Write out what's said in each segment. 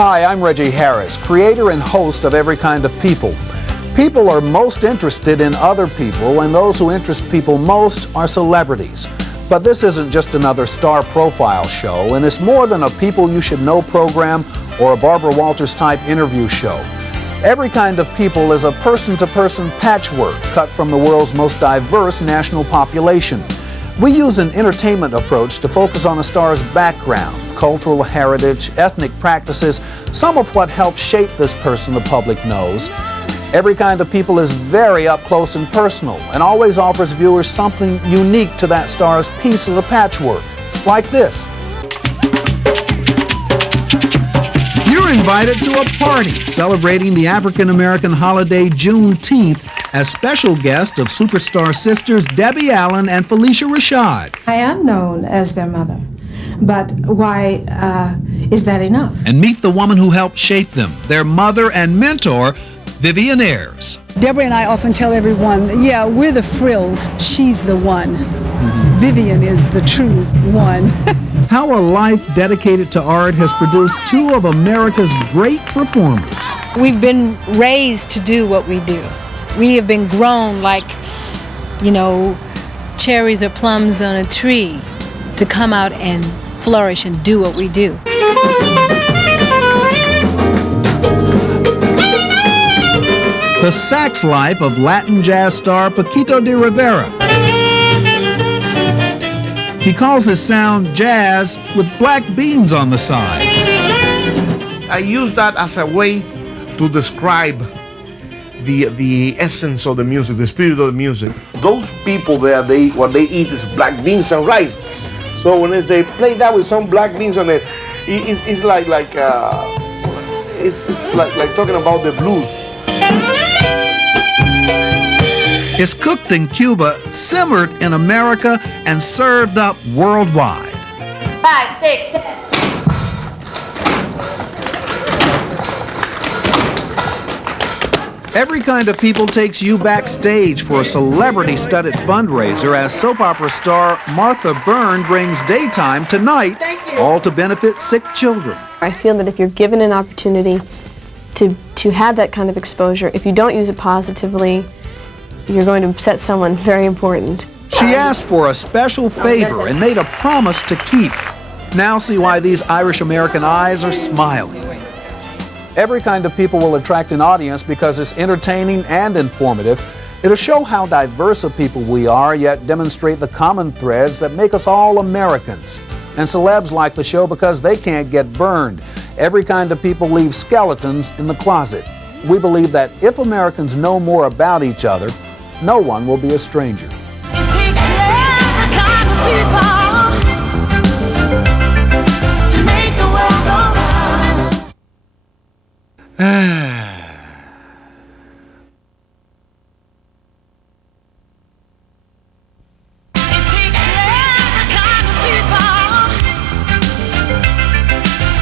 Hi, I'm Reggie Harris, creator and host of Every Kind of People. People are most interested in other people, and those who interest people most are celebrities. But this isn't just another star profile show, and it's more than a People You Should Know program or a Barbara Walters type interview show. Every Kind of People is a person-to-person patchwork cut from the world's most diverse national population. We use an entertainment approach to focus on a star's background, cultural heritage, ethnic practices, some of what helped shape this person the public knows. Every Kind of People is very up close and personal and always offers viewers something unique to that star's piece of the patchwork, like this. You're invited to a party celebrating the African-American holiday Juneteenth as special guest of superstar sisters Debbie Allen and Phylicia Rashad. I am known as their mother, but why is that enough? And meet the woman who helped shape them, their mother and mentor, Vivian Ayers. Deborah and I often tell everyone, yeah, we're the frills, she's the one. Vivian is the true one. How a life dedicated to art has produced two of America's great performers. We've been raised to do what we do. We have been grown like, cherries or plums on a tree to come out and flourish and do what we do. The sax life of Latin jazz star Paquito D'Rivera. He calls his sound jazz with black beans on the side. I use that as a way to describe the essence of the music, the spirit of the music. Those people there, what they eat is black beans and rice. So when they play that with some black beans on it, it's like talking about the blues. It's cooked in Cuba, simmered in America, and served up worldwide. 5, 6, 7. Every Kind of People takes you backstage for a celebrity-studded fundraiser as soap opera star Martha Byrne brings Daytime tonight, all to benefit sick children. I feel that if you're given an opportunity to have that kind of exposure, if you don't use it positively, you're going to upset someone very important. She asked for a special favor and made a promise to keep. Now see why these Irish-American eyes are smiling. Every Kind of People will attract an audience because it's entertaining and informative. It'll show how diverse a people we are, yet demonstrate the common threads that make us all Americans. And celebs like the show because they can't get burned. Every Kind of People leave skeletons in the closet. We believe that if Americans know more about each other, no one will be a stranger. It takes every kind of people to make the world go round. It takes every kind of people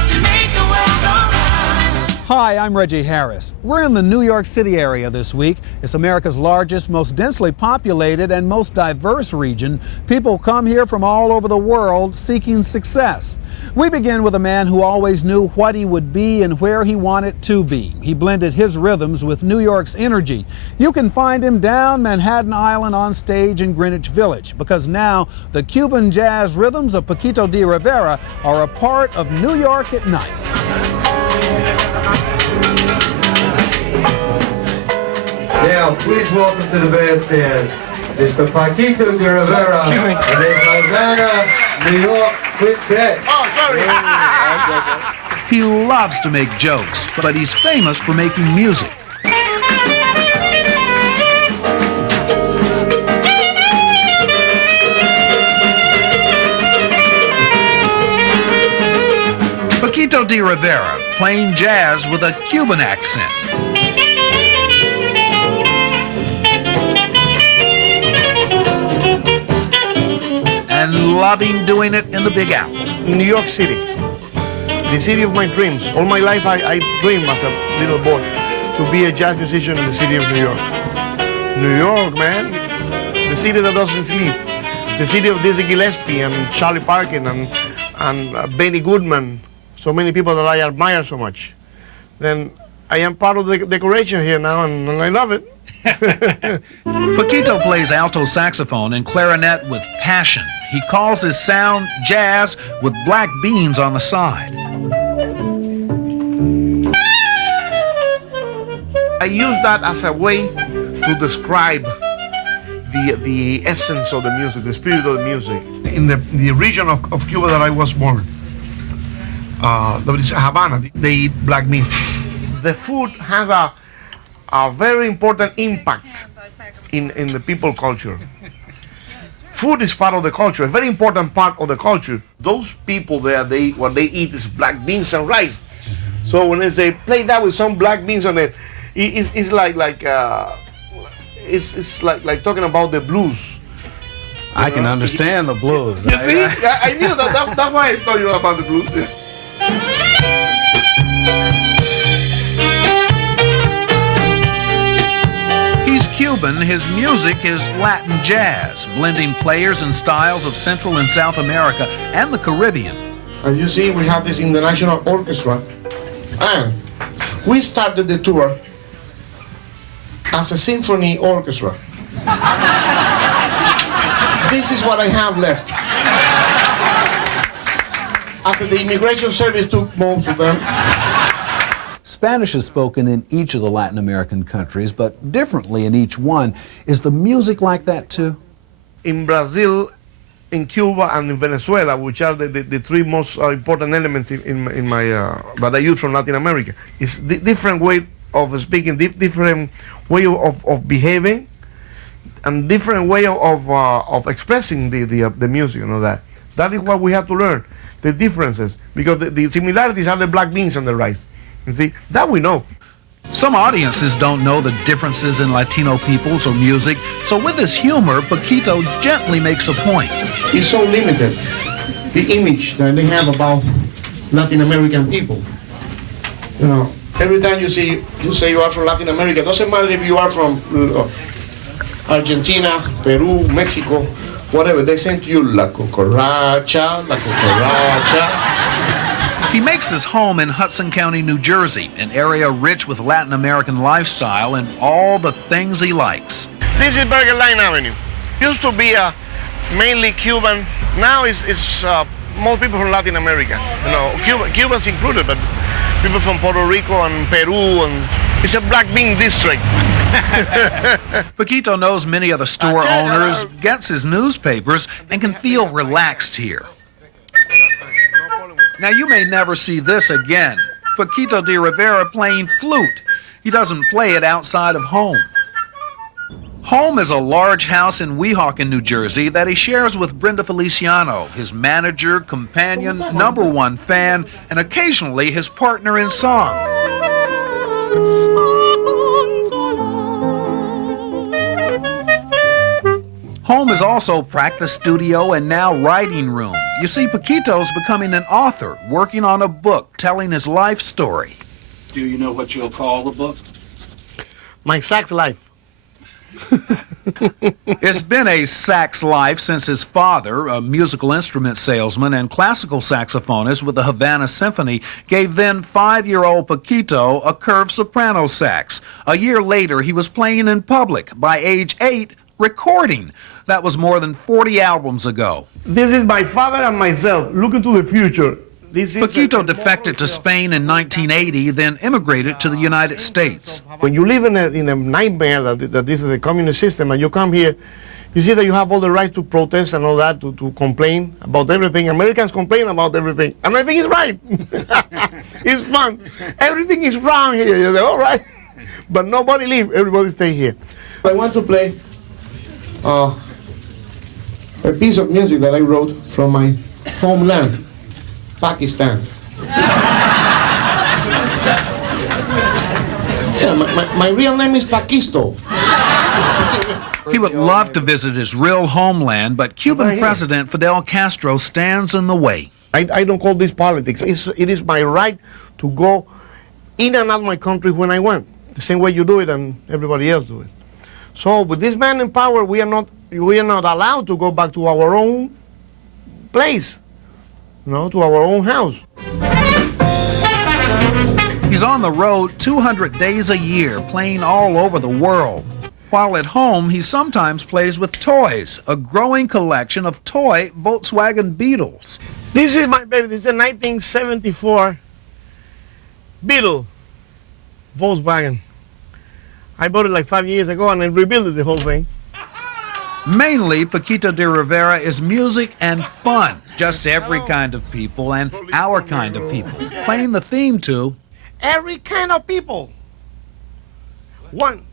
to make the world go round. Hi, I'm Reggie Harris. We're in the New York City area this week. It's America's largest, most densely populated, and most diverse region. People come here from all over the world seeking success. We begin with a man who always knew what he would be and where he wanted to be. He blended his rhythms with New York's energy. You can find him down Manhattan Island on stage in Greenwich Village, because now the Cuban jazz rhythms of Paquito D'Rivera are a part of New York at night. Now, please welcome to the bandstand, Mr. Paquito D'Rivera and his Havana, New York Quintet. Oh, sorry. He loves to make jokes, but he's famous for making music. Paquito D'Rivera, playing jazz with a Cuban accent. And loving doing it in the Big Apple. New York City, the city of my dreams. All my life I dreamed as a little boy to be a jazz musician in the city of New York. New York, man, the city that doesn't sleep. The city of Dizzy Gillespie and Charlie Parkin and Benny Goodman. So so many people that I admire so much. Then I am part of the decoration here now, and I love it. Paquito plays alto saxophone and clarinet with passion. He calls his sound jazz with black beans on the side. I use that as a way to describe the essence of the music, the spirit of the music. In the region of Cuba that I was born, that is Havana, they eat black meat. The food has a very important impact in the people culture. Food is part of the culture, a very important part of the culture. Those people there, what they eat is black beans and rice. So when they say play that with some black beans on it, it's like talking about the blues. I can understand the blues. You see, I knew that. That's why I told you about the blues. He's Cuban, his music is Latin jazz, blending players and styles of Central and South America and the Caribbean. As you see, we have this international orchestra, and we started the tour as a symphony orchestra. This is what I have left. After the immigration service took most of them. Spanish is spoken in each of the Latin American countries, but differently in each one. Is the music like that too? In Brazil, in Cuba, and in Venezuela, which are the three most important elements in my that I use from Latin America, it's different way of speaking, different way of behaving, and different way of expressing the music. You know that is what we have to learn, the differences, because the similarities are the black beans and the rice. You see, that we know. Some audiences don't know the differences in Latino peoples or music, so with his humor, Paquito gently makes a point. It's so limited, the image that they have about Latin American people. You know, every time you say you are from Latin America, doesn't matter if you are from Argentina, Peru, Mexico, whatever, they say to you, la cucaracha, la cucaracha. He makes his home in Hudson County, New Jersey, an area rich with Latin American lifestyle and all the things he likes. This is Burger Line Avenue. Used to be mainly Cuban. Now it's most people from Latin America. You know, Cuba's included, but people from Puerto Rico and Peru, and it's a black bean district. Paquito knows many of the store owners, gets his newspapers, and can feel relaxed here. Now, you may never see this again. Paquito D'Rivera playing flute. He doesn't play it outside of home. Home is a large house in Weehawken, New Jersey that he shares with Brenda Feliciano, his manager, companion, #1 fan, and occasionally his partner in song. Home is also practice studio and now writing room. You see, Paquito's becoming an author, working on a book, telling his life story. Do you know what you'll call the book? My sax life. It's been a sax life since his father, a musical instrument salesman and classical saxophonist with the Havana Symphony, gave then 5-year-old Paquito a curved soprano sax. A year later, he was playing in public. By age 8, recording. That was more than 40 albums ago. This is my father and myself looking to the future. Paquito defected to Spain in 1980, then immigrated to the United States. When you live in a nightmare that this is the communist system, and you come here, you see that you have all the right to protest and all that, to complain about everything. Americans complain about everything, and I think it's right. It's fun. Everything is wrong here. You say, all right, but nobody leave. Everybody stay here. I want to play a piece of music that I wrote from my homeland, Pakistan. Yeah, my real name is Paquito. He would love to visit his real homeland, but Cuban President Fidel Castro stands in the way. I don't call this politics. It is my right to go in and out of my country when I want, the same way you do it and everybody else do it. So with this man in power, we are not allowed to go back to our own place, to our own house. He's on the road 200 days a year, playing all over the world. While at home, he sometimes plays with toys, a growing collection of toy Volkswagen Beetles. This is my baby. This is a 1974 Beetle Volkswagen. I bought it like 5 years ago and I rebuilt the whole thing. Mainly, Paquito D'Rivera is music and fun. Just every kind of people and our kind of people. Playing the theme to Every kind of people. 1,